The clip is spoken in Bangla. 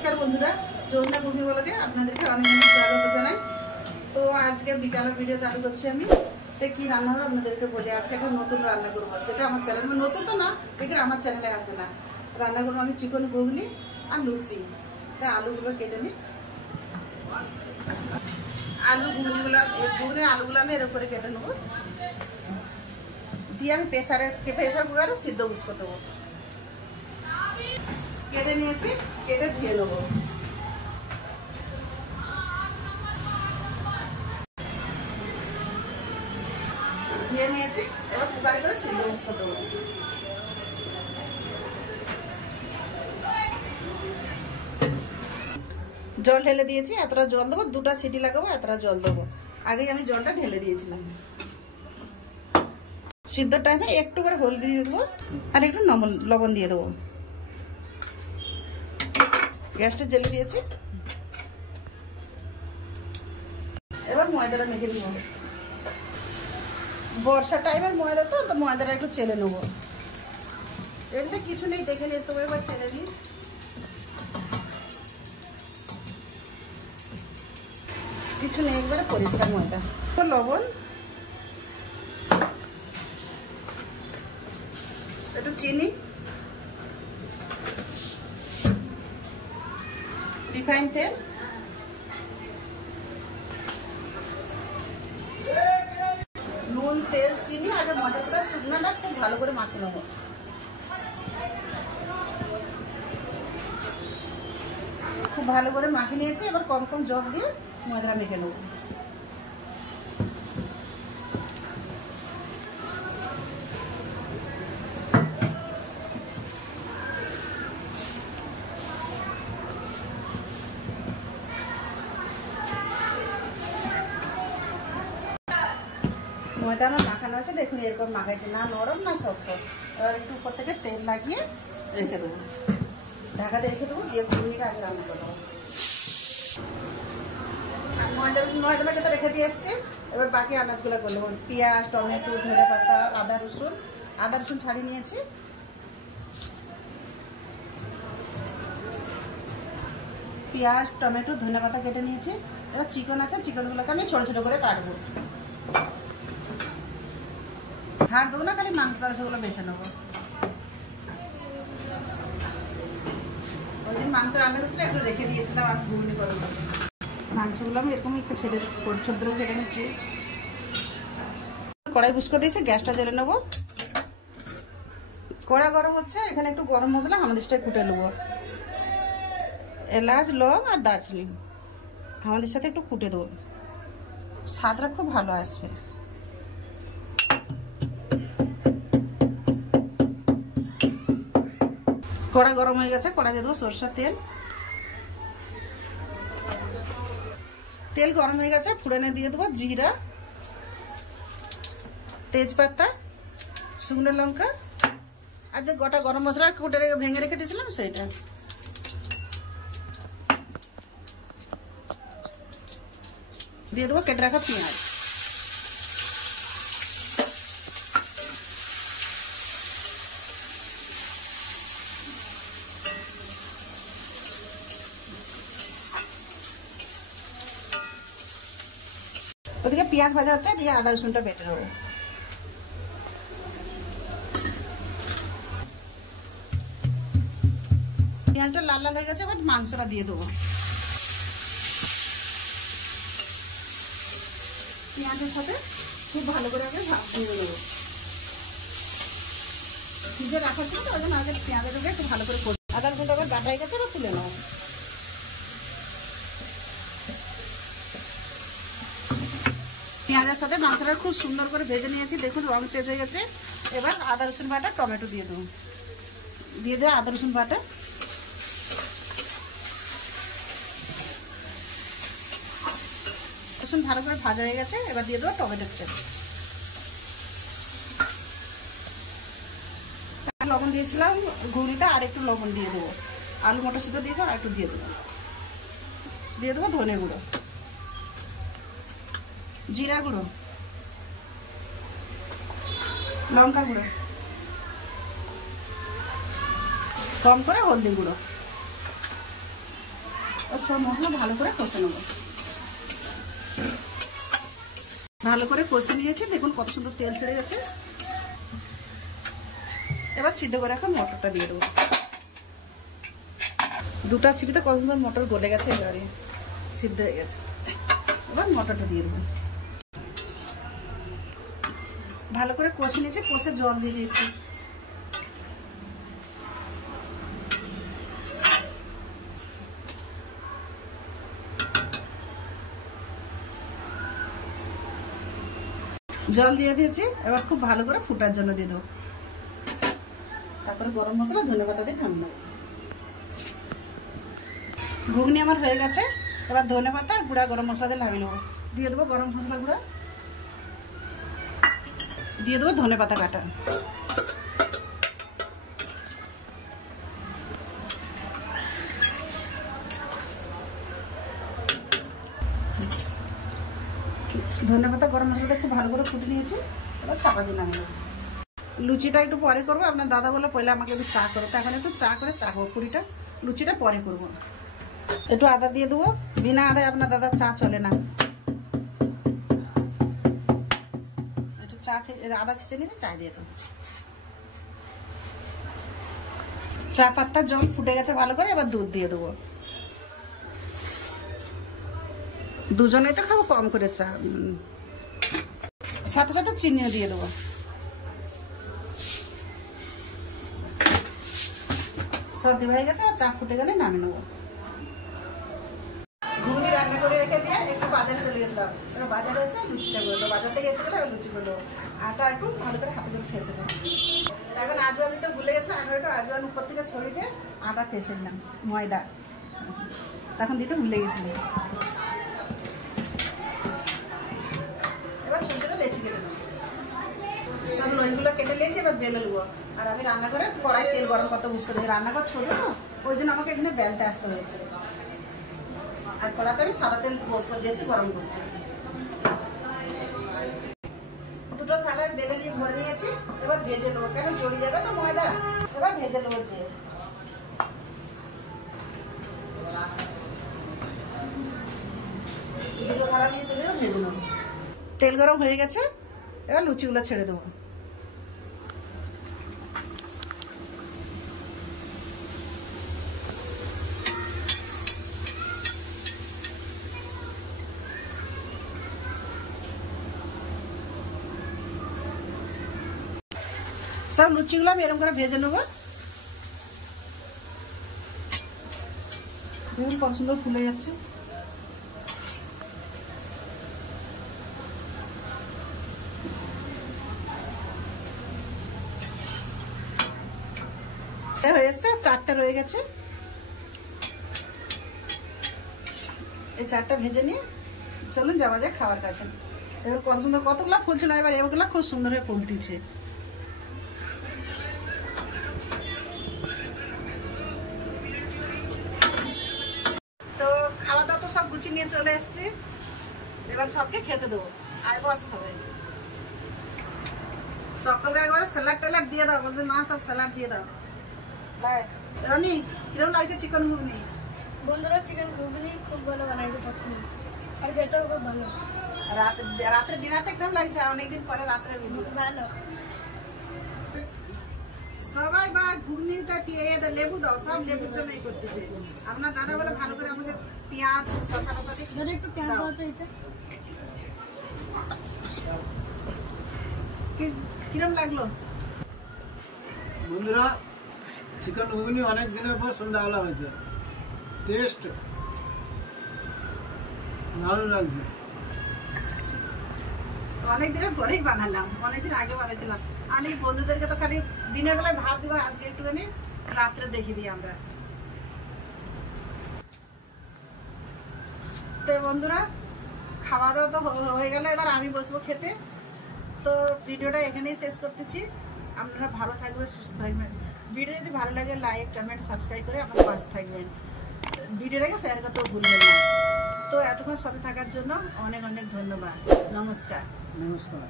नमस्कार बंधुरा जोरना बुद्धि बोलके আপনাদেরকে অনেক অনেক স্বাগত জানাই। তো আজকে বিকালের ভিডিও চালু করছি আমি। তো কি রান্না হবে আপনাদেরকে বলি। আজকে একটা নতুন রান্না করব যেটা আমার চ্যানেলে নতুন তো না, কিন্তু আমার চ্যানেলে আসে না। রান্না করব আমি চিকেন ঘুগনি আর লুচি। তো আলুগুলো কেটে নিই। আলু ঘুগনি আলুগুলো আমি এর উপরে কেটে নেব। দিয়ে আমি প্রেসার কুকারে সিদ্ধ বসিয়ে দেবো। কেটে নিয়েছি, কেটে ধুয়ে নেবো। ধুয়ে নিয়েছি, এবার কুকারে করে সিদ্ধ বসিয়ে দেবো। জল ঢেলে দিয়েছি, এতটা জল দেবো, দুটা সিটি লাগাবো, এতটা জল দেবো। আগেই আমি জলটা ঢেলে দিয়েছিলাম। সিদ্ধ টাইমে একটু করে হলদি দিয়ে দেবো আর একটু লবণ দিয়ে দেবো। গ্যাসটা জ্বেলে দিয়েছি, এবার ময়দাটা মেখে নেব। বর্ষা টাইমের ময়দা তো ময়দাটা একটু চেলে নেব। এমনি কিছু নেই, দেখে নিয়ে তবু এবার ছেলে নিই। কিছু নেই, একবারে পরিষ্কার ময়দা। তো লবণ, একটু চিনি, রিফাইন তেল, নুন, তেল, চিনি আর ময়দার সাথে শুকনোটা খুব ভালো করে মাখিয়ে নেব। খুব ভালো করে মাখিয়ে নিয়েছি, এবার কম কম জল দিয়ে ময়দা মেখে নেব। ময়দা আমার মাখানো হচ্ছে, দেখুন এরকম মাখাইছে, না নরম না শক্ত। এবার একটু উপর থেকে তেল লাগিয়ে রেখে দেবো, ঢাকাতে রেখে দেবো, দিয়ে ঘুরিয়ে আগে রান্না করবো। ময়দা মাখে তো রেখে দিয়ে এসছি, এবার বাকি আনাজগুলো করে নেবো। পেঁয়াজ, টমেটো, ধনে পাতা, আদা রসুন ছাড়িয়ে নিয়েছি। পেঁয়াজ, টমেটো, ধনে পাতা কেটে নিয়েছি। এবার চিকেন আছে, চিকেনগুলোকে আমি ছোট ছোট করে কাটবো। হাড় দেবো না, খালি মাংসগুলো বেছে নেবো। ওই দিন মাংস রান্না করেছিলাম, একটু রেখে দিয়েছিলাম আর ঘুগনি করে নেবো। মাংসগুলো আমি এরকম একটু ছেড়ে ছোট ছোট কেটে নিচ্ছি। কড়াই বুস করে দিয়েছি, গ্যাসটা জ্বেলে নেবো। কড়া গরম হচ্ছে, এখানে একটু গরম মশলা আমাদেরটাই কুটে নেবো। এলাচ, লং আর দারচিনি আমাদের সাথে একটু কুটে দেবো, স্বাদটা খুব ভালো আসবে। কড়া গরম হয়ে গেছে, কড়া দিয়ে দেবো সরষের তেল। তেল গরম হয়ে গেছে, ফোড়নে দিয়ে দেবো জিরা, তেজপাতা, শুকনো লঙ্কা আর যে গোটা গরম মশলা কুটে ভেঙে রেখে দিয়েছিলাম সেইটা দিয়ে দেবো। কেটে রাখা পেঁয়াজ, ওদিকে পেঁয়াজ ভাজা হচ্ছে, দিয়ে আদা রসুনটা বেটে দেবো। পেঁয়াজটা লাল লাল হয়ে গেছে, এবার মাংসটা দিয়ে দেবো। পেঁয়াজের সাথে খুব ভালো করে আগে ভেজে দেবো। ভিজে রাখার জন্য ওই জন্য আগে পেঁয়াজটাকে একটু ভালো করে কষি। আদা রসুনটা আবার বাটা হয়ে গেছে, এবার তুলে নেবো। পেঁয়াজের সাথে মাংসটা খুব সুন্দর করে ভেজে নিয়েছি, দেখুন রং চেঞ্জ হয়ে গেছে। এবার আদা রসুন বাটা, টমেটো দিয়ে দেবো। দিয়ে দেবো আদা রসুন বাটা, রসুন ভালো করে ভাজা হয়ে গেছে। এবার দিয়ে দেবো টমেটোর চাট। লবণ দিয়েছিলাম ঘুগনিতে, আর একটু লবণ দিয়ে দেবো। আলু মটর সিদ্ধ দিয়েছি, আর একটু দিয়ে দেবো। দিয়ে দেবো ধনে গুঁড়ো, জিরা গুঁড়ো, লঙ্কা গুঁড়ো, কম করে হলদি গুঁড়ো। সব মশলা ভালো করে কষে নেব। ভালো করে কষে নিয়েছি, দেখুন কত সুন্দর তেল ছেড়ে গেছে। এবার সিদ্ধ করে রাখা মটরটা দিয়ে দেবো। দুটা সিটিতে কত সুন্দর মটর গলে গেছে, এবারে সিদ্ধ হয়ে গেছে। এবার মটরটা দিয়ে দেবো। ভালো করে কষে নিয়েছি, কষে জল দিয়ে দিয়েছি। জল দিয়ে দিয়েছি, এবার খুব ভালো করে ফুটার জন্য দিয়ে দেবো। তারপরে গরম মশলা ধনেপাতা দিয়ে ঠান্ডা। ঘুগনি আমার হয়ে গেছে, এবার ধনেপাতা আর গুঁড়া গরম মশলা দিয়ে নামিয়ে নেবো। দিয়ে দেবো গরম মশলা গুঁড়া, দিয়ে দেবো ধনেপাতা কাটা। ধনেপাতা গরম মশলা দিয়ে খুব ভালো করে ফুটে নিয়েছি, এবার চাপা দিয়ে নামিয়ে নেবো। লুচিটা একটু পরে করবো, আপনার দাদা বলে পয়লা আমাকে একটু চা করো, তো এখন একটু চা করে চা খাবো। পুরিটা লুচিটা পরে করবো। একটু আদা দিয়ে দেবো, বিনা আদায় আপনার দাদার চা চলে না। একটু চা আদা ছেঁচে নিয়ে চা দিয়ে দেবো। চা পাতার জল ফুটে গেছে ভালো করে, এবার দুধ দিয়ে দেবো। দুজনেই তো খাবো, কম করে চা, সাথে সাথে চিনিও দিয়ে দেবো। সর্দি হয়ে গেছে, চা ফুটে গেলে নামিয়ে নেবো। ঘুগনি রান্না করে রেখে দিয়ে একটু বাজারে চলে গেছিলাম। এবার বাজারে এসে লুচিটা করলো, বাজার থেকে এসে গেলে লুচি করলো। আটা একটু ভালো করে হাতে করে ফেসে দেবো। এখন আজওয়ান দিতে ভুলে গেছিলাম, এখন একটু আজওয়ান উপর থেকে ছড়িয়ে দিয়ে আটা ফেসে নিলাম, ময়দা তখন দিতে ভুলে গেছিলাম। এবার ছোট ছোট লেচি কেটে নেবো। সব লইগুলো কেটে নিয়েছি, এবার বেলে নেবো। আর আমি রান্না করে কড়াই তেল গরম করতে বুঝতে পারি, রান্নাঘর ছোট তো, ওই জন্য আমাকে এখানে বেলতে আসতে হয়েছে। আর কড়াতে আমি সাদা তেল পোস্ট করে দিয়েছি গরম করতে। দুটো থালায় বেলে নিয়ে ভরে নিয়েছি, এবার ভেজে নেবো, কেন জড়িয়ে যাবে তো ময়দা। এবার ভেজে নেবো। দুটো থালা নিয়ে চলে যাবো, ভেজে নেবো। তেল গরম হয়ে গেছে, এবার লুচিগুলো ছেড়ে দেবো। সব লুচিগুলো আমি এরকম করে ভেজে নেবো। দেখুন কত সুন্দর ফুলে যাচ্ছে। হয়ে এসছে, চারটা রয়ে গেছে। এই চারটা ভেজে নিয়ে চলুন যাওয়া যায় খাওয়ার কাছে। এবার কত সুন্দর, কতগুলো ফুলছিল, এবার এগুলো খুব সুন্দর হয়ে ফুলতিছে। তো খাওয়া দাওয়া তো সব গুছিয়ে নিয়ে চলে এসছি, এবার সবকে খেতে দেবো। আর বস হবে সকলকে একবার স্যালাড ট্যালাড দিয়ে দাও, বলতে মা সব স্যালাড দিয়ে দাও। রনি, কিরকম লাগছে চিকেন ঘুগনি? বন্ধুরা চিকেন ঘুগনি খুব ভালো বানাইছে তখন, আর খেতেও খুব ভালো। রাতের ডিনারটা কিরকম লাগছে? অনেকদিন পরে রাত্রে ভালো। সবাই বা ঘুগনিটা লেবু দাও, সব লেবুর জন্যই করতেছে। আপনার দাদা বলে ভালো করে আমাদের পেঁয়াজ শসা টসা দিয়ে একটু পেঁয়াজ দাও তো। এটা কিরকম লাগলো বন্ধুরা? চিকেন ঘুগনি অনেক দিনের পর সন্ধ্যাবেলা হয়েছে, টেস্ট ভালো লাগবে। অনেকদিনের পরেই বানালাম, অনেকদিন আগে বানিয়েছিলাম। আর এই বন্ধুদেরকে তো খালি দিনের বেলায় ভাত দিব, আজকে একটুখানি রাত্রে দেখি দিই আমরা। তো বন্ধুরা খাওয়া দাওয়া তো হয়ে গেল, এবার আমি বসবো খেতে। তো ভিডিওটা এখানেই শেষ করতেছি। আপনারা ভালো থাকবেন, সুস্থ থাকবেন। ভিডিও যদি ভালো লাগে লাইক কমেন্ট সাবস্ক্রাইব করে আমার পাশে থাকবেন। ভিডিওটাকে শেয়ার করতেও ভুলবেন না। তো এতক্ষণ সাথে থাকার জন্য অনেক অনেক ধন্যবাদ। নমস্কার। নমস্কার।